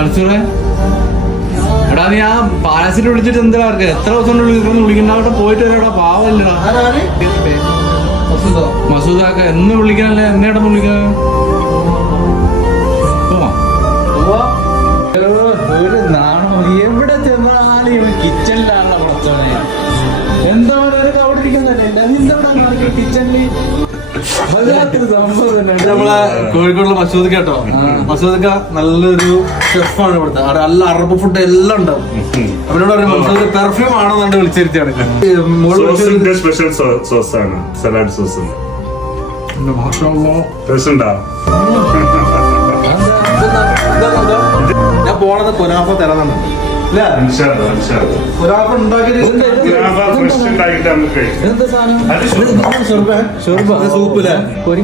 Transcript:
മനസ്സൂറെ എടാ നീ ആ പാലസിൽ വിളിച്ചിട്ട് എന്താ എത്ര ദിവസം വിളിക്കണ്ട അവിടെ പോയിട്ട് വരാടാ പാവല്ലടാ മസൂദാക്ക എന്ന് വിളിക്കാനല്ലേ എന്നേടന്ന് വിളിക്കാൻ ഒരു നാണോ എവിടെ ചെന്നാലും കിച്ചണിലാണല്ലോ പ്രശ്നം എന്താ പറയുക അവിടെ ഇരിക്കുന്നല്ലേ എന്താ കിച്ചണില് നമ്മളെ കോഴിക്കോടുള്ള മസൂദ് കേട്ടോ മസൂദ് നല്ലൊരു ഷെഫാണ് ഇവിടുത്തെ നല്ല അറബ് ഫുഡ് എല്ലാം ഉണ്ടാവും അവരോട് ഒരു മസൂദ് പെർഫ്യൂം ആണെന്നുണ്ട് വിളിച്ചിരുത്തിയാണ് സ്പെഷ്യൽ സോസ് ആണ് സലാഡ് സോസ് ഞാൻ പോണത് കുനാഫ തരാന്നാണ് സൂപ്പില്ലേ ഒരു